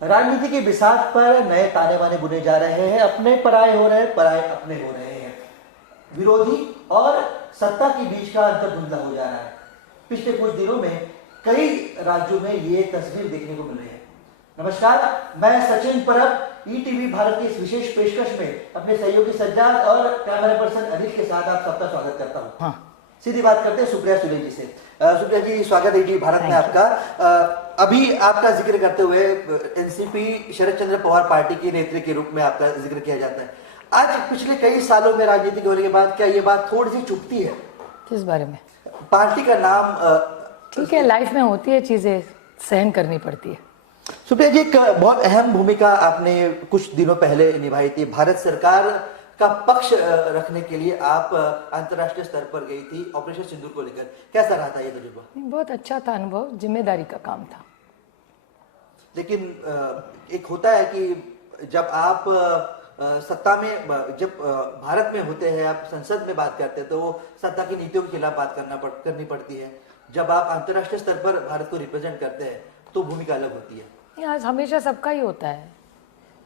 राजनीति के बिसात पर नए ताने बाने बुने जा रहे हैं। अपने पराये हो रहे हैं, पराये अपने हो रहे हैं। विरोधी और सत्ता के बीच का अंतर धुंधला हो जा रहा है। पिछले कुछ दिनों में कई राज्यों में ये तस्वीर देखने को मिल रही है। नमस्कार, मैं सचिन परब ईटीवी भारत की इस विशेष पेशकश में अपने सहयोगी सज्जाद और कैमरा पर्सन अनिल के साथ आप सबका स्वागत करता हूँ। हाँ। सीधी बात करते हैं सुप्रिया सुले जी से। सुप्रिया जी, स्वागत है ईटीवी भारत में आपका। अभी आपका जिक्र करते हुए एनसीपी शरद चंद्र पवार पार्टी के नेत्री के रूप में आपका जिक्र किया जाता है। आज पिछले कई सालों में राजनीति होने के बाद क्या ये बात थोड़ी सी चुभती है? किस बारे में? पार्टी का नाम ठीक है, लाइफ में होती है, चीजें सहन करनी पड़ती है। सुप्रिया जी, एक बहुत अहम भूमिका आपने कुछ दिनों पहले निभाई थी। भारत सरकार का पक्ष रखने के लिए आप अंतर्राष्ट्रीय स्तर पर गई थी ऑपरेशन सिंदूर को लेकर। कैसा रहा था ये तजुर्बा? बहुत अच्छा था अनुभव, जिम्मेदारी का काम था। लेकिन एक होता है कि जब आप सत्ता में, जब भारत में होते हैं, आप संसद में बात करते हैं तो वो सत्ता की नीतियों के खिलाफ बात करनी पड़ती है। जब आप अंतर्राष्ट्रीय स्तर पर भारत को रिप्रेजेंट करते हैं तो भूमिका अलग होती है। आज हमेशा सबका ही होता है।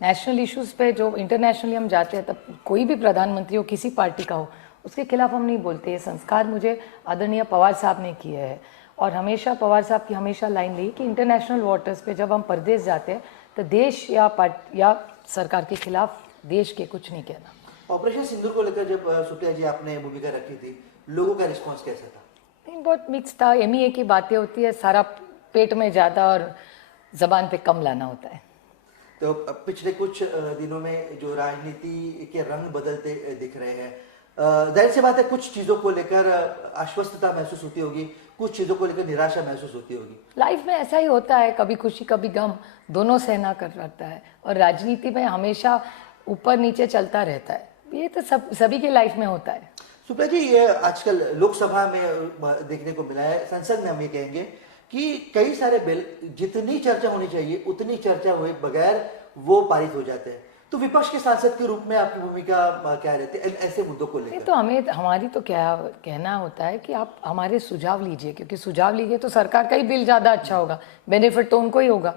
नेशनल इश्यूज पे जो इंटरनेशनली हम जाते हैं, तब कोई भी प्रधानमंत्री हो, किसी पार्टी का हो, उसके खिलाफ हम नहीं बोलते। ये संस्कार मुझे आदरणीय पवार साहब ने किए हैं और हमेशा पवार साहब की हमेशा लाइन रही कि इंटरनेशनल वाटर्स पे जब हम परदेश जाते हैं तो देश या सरकार के खिलाफ देश के कुछ नहीं कहना। ऑपरेशन सिंदूर को लेकर जब सुप्रिया जी आपने भूमिका रखी थी, लोगों का रिस्पॉन्स कैसा था? बहुत मिक्स था। एमईए की बातें होती है, सारा पेट में ज़्यादा और जबान पे कम लाना होता है। तो पिछले कुछ दिनों में जो राजनीति के रंग बदलते दिख रहे हैं, जाहिर सी बात है कुछ चीजों को लेकर आश्वस्तता महसूस होती होगी, कुछ चीजों को लेकर निराशा महसूस होती होगी। लाइफ में ऐसा ही होता है, कभी खुशी कभी गम, दोनों सहना कर रहता है और राजनीति में हमेशा ऊपर नीचे चलता रहता है। ये तो सभी के लाइफ में होता है। सुप्रिया जी, ये आजकल लोकसभा में देखने को मिला है, संसद में हम ये कहेंगे कि कई सारे बिल जितनी चर्चा होनी चाहिए उतनी चर्चा हुए बगैर वो पारित हो जाते हैं। तो विपक्ष के सांसद के रूप में आपकी भूमिका क्या रहती है ऐसे मुद्दों को लेकर? तो हमारी तो क्या कहना होता है कि आप हमारे सुझाव लीजिए, क्योंकि सुझाव लीजिए तो सरकार का ही बिल ज़्यादा अच्छा होगा, बेनिफिट तो उनको ही होगा।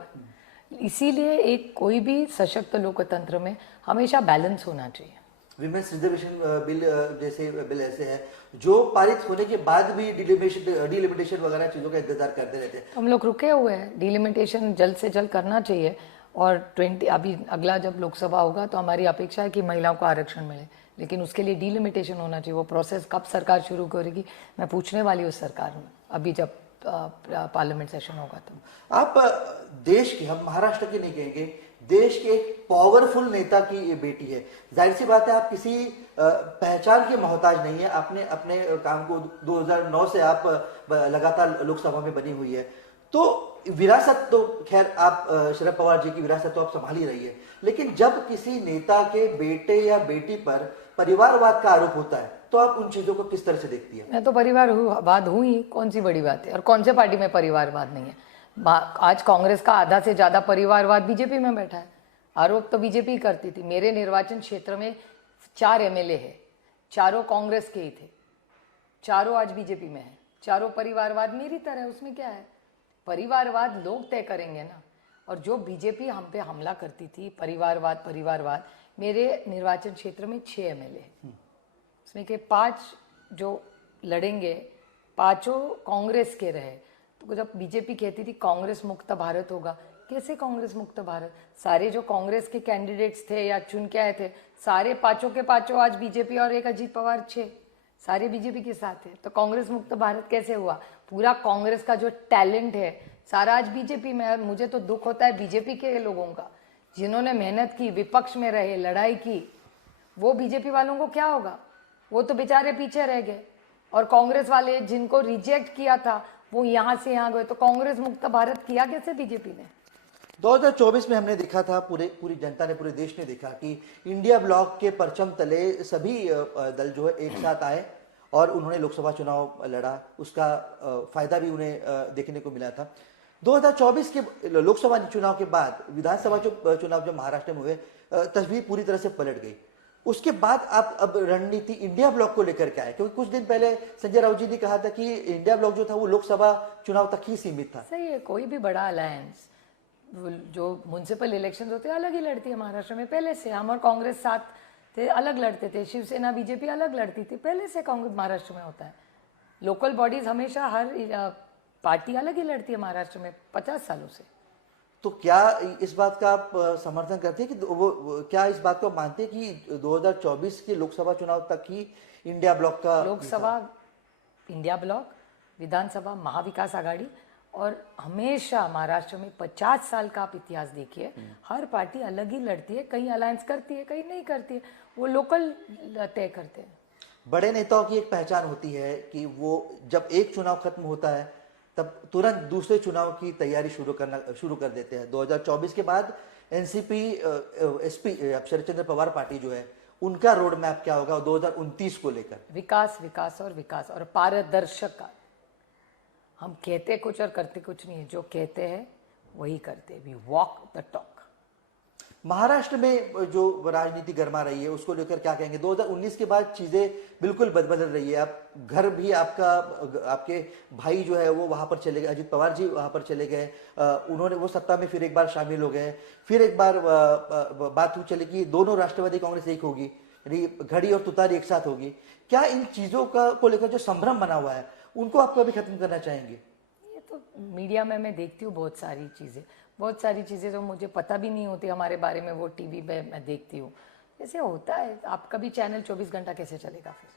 इसीलिए एक कोई भी सशक्त लोकतंत्र में हमेशा बैलेंस होना चाहिए। विमेंस रिजर्वेशन बिल जैसे बिल ऐसे है जो पारित होने के बाद भी डिलिमिटेशन वगैरह चीजों का इंतजार करते रहते हैं। हम लोग रुके हुए हैं। डिलिमिटेशन जल्द से जल्द करना चाहिए और अभी अगला जब लोकसभा होगा तो हमारी अपेक्षा है कि महिलाओं को आरक्षण मिले, लेकिन उसके लिए डिलिमिटेशन होना चाहिए। वो प्रोसेस कब सरकार शुरू करेगी मैं पूछने वाली हूँ सरकार में, अभी जब पार्लियामेंट सेशन होगा तो। आप देश के, हम महाराष्ट्र की नहीं कहेंगे, देश के एक पावरफुल नेता की ये बेटी है। जाहिर सी बात है आप किसी पहचान के मोहताज नहीं है। आपने अपने काम को 2009 से आप लगातार लोकसभा में बनी हुई है, तो विरासत तो खैर आप शरद पवार जी की विरासत तो आप संभाल ही रही है। लेकिन जब किसी नेता के बेटे या बेटी पर परिवारवाद का आरोप होता है तो आप उन चीजों को किस तरह से देखती है? मैं तो परिवारवाद हूँ ही, कौन सी बड़ी बात है। और कौन से पार्टी में परिवारवाद नहीं है? आज कांग्रेस का आधा से ज्यादा परिवारवाद बीजेपी में बैठा है। आरोप तो बीजेपी करती थी। मेरे निर्वाचन क्षेत्र में 4 एमएलए है, चारों कांग्रेस के ही थे, चारों आज बीजेपी में है। चारों परिवारवाद मेरी तरह, उसमें क्या है? परिवारवाद लोग तय करेंगे ना। और जो बीजेपी हम पे हमला करती थी, परिवारवाद, मेरे निर्वाचन क्षेत्र में 6 एमएलए है, उसमें के 5 जो लड़ेंगे, पांचों कांग्रेस के रहे। तो जब बीजेपी कहती थी कांग्रेस मुक्त भारत होगा, कैसे कांग्रेस मुक्त भारत? सारे जो कांग्रेस के कैंडिडेट्स थे या चुन के आए थे, सारे पांचों के पांचों आज बीजेपी और एक अजीत पवार 6, सारे बीजेपी के साथ है। तो कांग्रेस मुक्त भारत कैसे हुआ? पूरा कांग्रेस का जो टैलेंट है सारा आज बीजेपी में है। मुझे तो दुख होता है बीजेपी के लोगों का, जिन्होंने मेहनत की, विपक्ष में रहे, लड़ाई की, वो बीजेपी वालों को क्या होगा? वो तो बेचारे पीछे रह गए। और कांग्रेस वाले जिनको रिजेक्ट किया था वो यहाँ से यहाँ गए। तो कांग्रेस मुक्त भारत किया कैसे बीजेपी ने? 2024 में हमने देखा था, पूरी जनता ने, पूरे देश ने देखा कि इंडिया ब्लॉक के परचम तले सभी दल जो है एक साथ आए और उन्होंने लोकसभा चुनाव लड़ा। उसका फायदा भी उन्हें देखने को मिला था। 2024 के लोकसभा चुनाव के बाद विधानसभा चुनाव जब महाराष्ट्र में हुए, तस्वीर पूरी तरह से पलट गई। उसके बाद आप अब रणनीति इंडिया ब्लॉक को लेकर क्या है? क्योंकि कुछ दिन पहले संजय राउत जी ने कहा था कि इंडिया ब्लॉक जो था वो लोकसभा चुनाव तक ही सीमित था। सही है, कोई भी बड़ा अलायंस जो म्युनिसिपल इलेक्शन होते हैं अलग ही लड़ती है महाराष्ट्र में पहले से। हम और कांग्रेस साथ थे, अलग लड़ते थे। शिवसेना बीजेपी अलग लड़ती थी पहले से। कांग्रेस महाराष्ट्र में होता है, लोकल बॉडीज हमेशा हर पार्टी अलग ही लड़ती है महाराष्ट्र में 50 सालों से। तो क्या इस बात का आप समर्थन करते हैं कि क्या इस बात को मानते हैं कि 2024 के लोकसभा चुनाव तक ही इंडिया ब्लॉक का लोकसभा, इंडिया ब्लॉक, विधानसभा, महाविकास आघाड़ी, और हमेशा महाराष्ट्र में 50 साल का आप इतिहास देखिए, हर पार्टी अलग ही लड़ती है। कहीं अलायंस करती है, कहीं नहीं करती है, वो लोकल तय करते हैं। बड़े नेताओं की एक पहचान होती है कि वो जब एक चुनाव खत्म होता है तब तुरंत दूसरे चुनाव की तैयारी शुरू कर देते हैं। 2024 के बाद NCP SP Sharad Pawar party जो है, उनका रोड मैप क्या होगा 2029 को लेकर? विकास, विकास और विकास और पारदर्शक। हम कहते कुछ और करते कुछ नहीं है, जो कहते हैं वही करते। We walk the talk. Maharashtra में जो राजनीति गर्मा रही है उसको लेकर क्या कहेंगे? 2019 के बाद चीजें बिल्कुल बदल रही है। आप घर भी आपके भाई जो है वो वहां पर चले गए, अजित पवार जी वहां पर चले गए, उन्होंने वो सत्ता में फिर एक बार शामिल हो गए। फिर एक बार बात हुई चली कि दोनों राष्ट्रवादी कांग्रेस एक होगी, यानी घड़ी और तुतारी एक साथ होगी। क्या इन चीजों को लेकर जो संभ्रम बना हुआ है उनको आप कभी खत्म करना चाहेंगे? ये तो मीडिया में मैं देखती हूँ बहुत सारी चीज़ें जो मुझे पता भी नहीं होती हमारे बारे में, वो टीवी पे मैं देखती हूँ। ऐसे होता है। आपका भी चैनल 24 घंटा कैसे चलेगा फिर?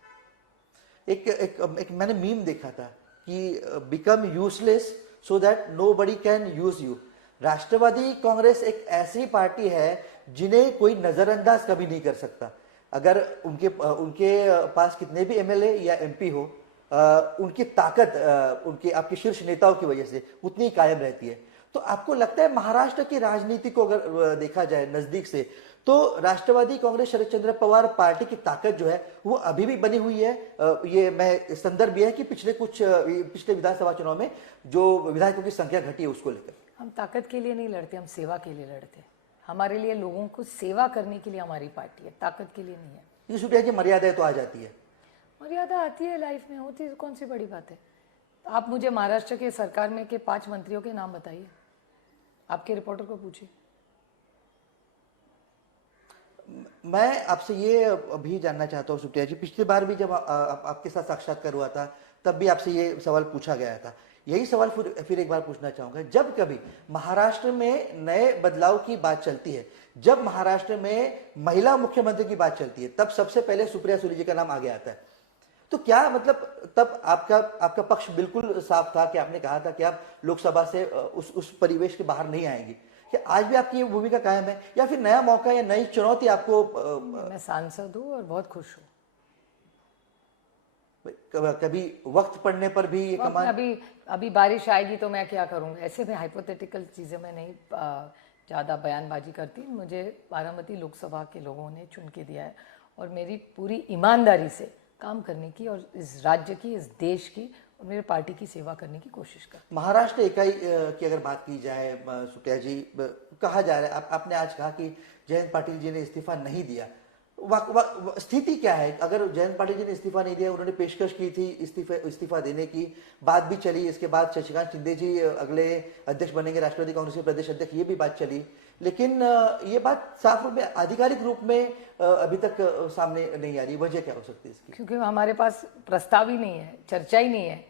एक मैंने मीम देखा था कि become useless so that nobody can use you. Rashtravadi Congress एक ऐसी पार्टी है जिन्हें कोई नजरअंदाज कभी नहीं कर सकता। अगर उनके पास कितने भी एमएलए या एमपी हो, उनकी ताकत उनके आपके शीर्ष नेताओं की वजह से उतनी कायम रहती है। तो आपको लगता है महाराष्ट्र की राजनीति को अगर देखा जाए नजदीक से, तो राष्ट्रवादी कांग्रेस शरद चंद्र पवार पार्टी की ताकत जो है वो अभी भी बनी हुई है? ये मैं संदर्भ यह है कि पिछले विधानसभा चुनाव में जो विधायकों की संख्या घटी है उसको लेकर। हम ताकत के लिए नहीं लड़ते, हम सेवा के लिए लड़ते हैं। हमारे लिए लोगों को सेवा करने के लिए हमारी पार्टी है, ताकत के लिए नहीं है। ये सुप्रिया जी, मर्यादाएं तो आ जाती है। मर्यादा आती है, लाइफ में होती है, कौन सी बड़ी बात है? आप मुझे महाराष्ट्र के सरकार में के 5 मंत्रियों के नाम बताइए, आपके रिपोर्टर को पूछिए। मैं आपसे ये अभी जानना चाहता हूँ सुप्रिया जी, पिछली बार भी जब आपके साथ साक्षात्कार हुआ था तब भी आपसे ये सवाल पूछा गया था। यही सवाल फिर एक बार पूछना चाहूंगा। जब कभी महाराष्ट्र में नए बदलाव की बात चलती है, जब महाराष्ट्र में महिला मुख्यमंत्री की बात चलती है, तब सबसे पहले सुप्रिया सुले जी का नाम आगे आता है। तो क्या मतलब तब आपका पक्ष बिल्कुल साफ था कि आपने कहा था कि आप लोकसभा से उस परिवेश के बाहर नहीं आएंगे? क्या आज भी आपकी ये भूमिका कायम है या फिर नया मौका या नई चुनौती आपको? मैं सांसद हूँ और बहुत खुश हूँ। कभी वक्त पड़ने पर भी ये कमान? अभी बारिश आएगी तो मैं क्या करूँगा? ऐसे में हाइपोथेटिकल चीज़ें मैं नहीं ज़्यादा बयानबाजी करती। मुझे बारामती लोकसभा के लोगों ने चुन के दिया है और मेरी पूरी ईमानदारी से काम करने की और इस राज्य की, इस देश की और मेरे पार्टी की सेवा करने की कोशिश कर। महाराष्ट्र इकाई की अगर बात की जाए सुप्रिया जी, कहा जा रहा है, आपने आज कहा कि जयंत पाटिल जी ने इस्तीफा नहीं दिया। स्थिति क्या है? अगर जयंत पाटिल जी ने इस्तीफा नहीं दिया, उन्होंने पेशकश की थी इस्तीफा देने की, बात भी चली। इसके बाद शशिकांत शिंदे जी अगले अध्यक्ष बनेंगे, राष्ट्रवादी कांग्रेस के प्रदेश अध्यक्ष, ये भी बात चली। लेकिन ये बात साफ रूप में आधिकारिक रूप में अभी तक सामने नहीं आ रही। वजह क्या हो सकती है इसकी? क्योंकि हमारे पास प्रस्ताव ही नहीं है, चर्चा ही नहीं है।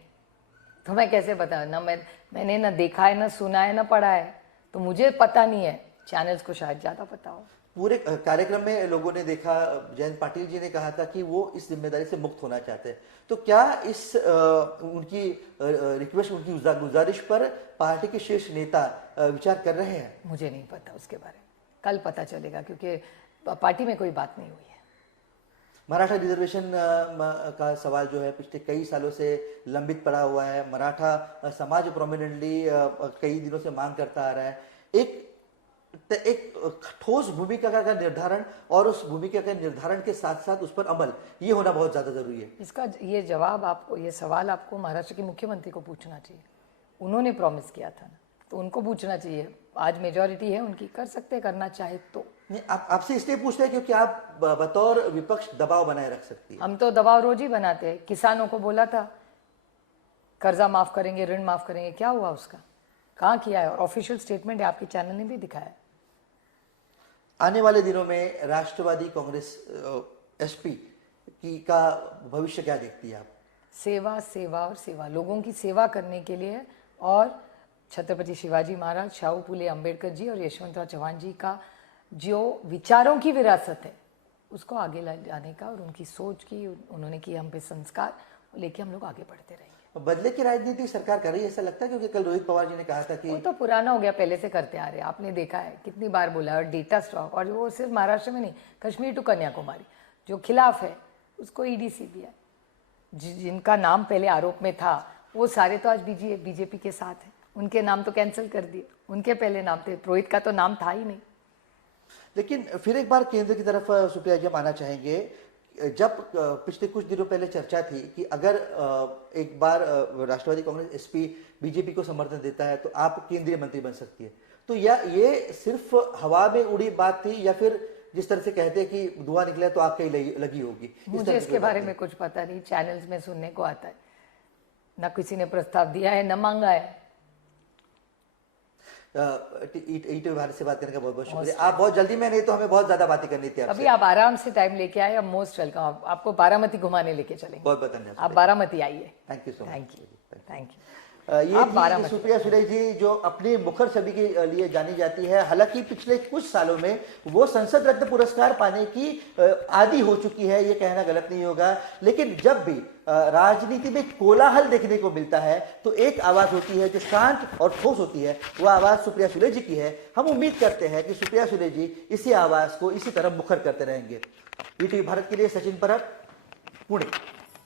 तो मैं कैसे बताऊं? ना मैंने ना देखा है, ना सुना है, ना पढ़ा है, तो मुझे पता नहीं है। चैनल्स को शायद ज्यादा पता हो। पूरे कार्यक्रम में लोगों ने देखा, जयंत पाटिल जी ने कहा था कि वो इस जिम्मेदारी से मुक्त होना चाहते हैं। तो क्या इस उनकी रिक्वेस्ट, उनकी गुजारिश पर पार्टी के शीर्ष नेता विचार कर रहे हैं? मुझे नहीं पता उसके बारे में, कल पता चलेगा, क्योंकि पार्टी में कोई बात नहीं हुई है। मराठा रिजर्वेशन का सवाल जो है पिछले कई सालों से लंबित पड़ा हुआ है। मराठा समाज प्रोमिनेंटली कई दिनों से मांग करता आ रहा है एक ठोस भूमिका का निर्धारण, और उस भूमिका के निर्धारण के साथ साथ उस पर अमल, ये होना बहुत ज्यादा जरूरी है। इसका ये जवाब आपको, ये सवाल आपको महाराष्ट्र के मुख्यमंत्री को पूछना चाहिए। उन्होंने प्रॉमिस किया था ना, तो उनको पूछना चाहिए। आज मेजॉरिटी है उनकी, कर सकते हैं, करना चाहे तो। आपसे इसलिए पूछते हैं क्योंकि आप बतौर विपक्ष दबाव बनाए रख सकती है। हम तो दबाव रोज ही बनाते हैं। किसानों को बोला था कर्जा माफ करेंगे, ऋण माफ करेंगे, क्या हुआ उसका? कहाँ किया है, और ऑफिशियल स्टेटमेंट है, आपके चैनल ने भी दिखाया है। आने वाले दिनों में राष्ट्रवादी कांग्रेस एसपी की का भविष्य क्या देखती है आप? सेवा, सेवा और सेवा, लोगों की सेवा करने के लिए, और छत्रपति शिवाजी महाराज, शाहू फूले अम्बेडकर जी और यशवंतराव चौहान जी का जो विचारों की विरासत है उसको आगे ले जाने का, और उनकी सोच की, उन्होंने किए हम पे संस्कार लेके हम लोग आगे बढ़ते रहेंगे। बदले की राजनीति सरकार कर रही है ऐसा लगता है, क्योंकि कल रोहित पवार जी ने कहा था कि वो तो पुराना हो गया, पहले से करते आ रहे हैं, आपने देखा है कितनी बार बोला है। और डेटा स्टॉक, और वो सिर्फ महाराष्ट्र में नहीं, कश्मीर टू कन्याकुमारी जो खिलाफ है उसको ईडी सीबीआई, जिनका नाम पहले आरोप में था वो सारे तो आज बीजेपी के साथ है, उनके नाम तो कैंसिल कर दिए, उनके पहले नाम थे, रोहित का तो नाम था ही नहीं। लेकिन फिर एक बार केंद्र की तरफ सुप्रिया जी हम आना चाहेंगे। जब पिछले कुछ दिनों पहले चर्चा थी कि अगर एक बार राष्ट्रवादी कांग्रेस एसपी बीजेपी को समर्थन देता है तो आप केंद्रीय मंत्री बन सकती है, तो या ये सिर्फ हवा में उड़ी बात थी, या फिर जिस तरह से कहते हैं कि धुआं निकला तो आग कहीं लगी होगी? मुझे इसके बारे में कुछ पता नहीं, चैनल्स में सुनने को आता है, ना किसी ने प्रस्ताव दिया है, न मांगा है। ईटीवी भारत से बात करने का बहुत बहुत शुक्रिया। आप बहुत जल्दी में, नहीं तो हमें बहुत ज्यादा बातें करनी थी आपसे। अभी आप आराम से टाइम लेके आए, अब मोस्ट वेलकम, आपको बारामती घुमाने लेके चलेंगे। बहुत बहुत धन्यवाद, आप बारामती आइए। Thank you so much. Thank you. ये थी सुप्रिया सुले जी, जो अपनी मुखर छवि के लिए जानी जाती है। हालांकि पिछले कुछ सालों में वो संसद रत्न पुरस्कार पाने की आदी हो चुकी है, ये कहना गलत नहीं होगा। लेकिन जब भी राजनीति में कोलाहल देखने को मिलता है तो एक आवाज होती है जो शांत और ठोस होती है, वो आवाज सुप्रिया सुले जी की है। हम उम्मीद करते हैं कि सुप्रिया सुले जी इसी आवाज को इसी तरह मुखर करते रहेंगे। ईटीवी भारत के लिए सचिन परब, पुणे।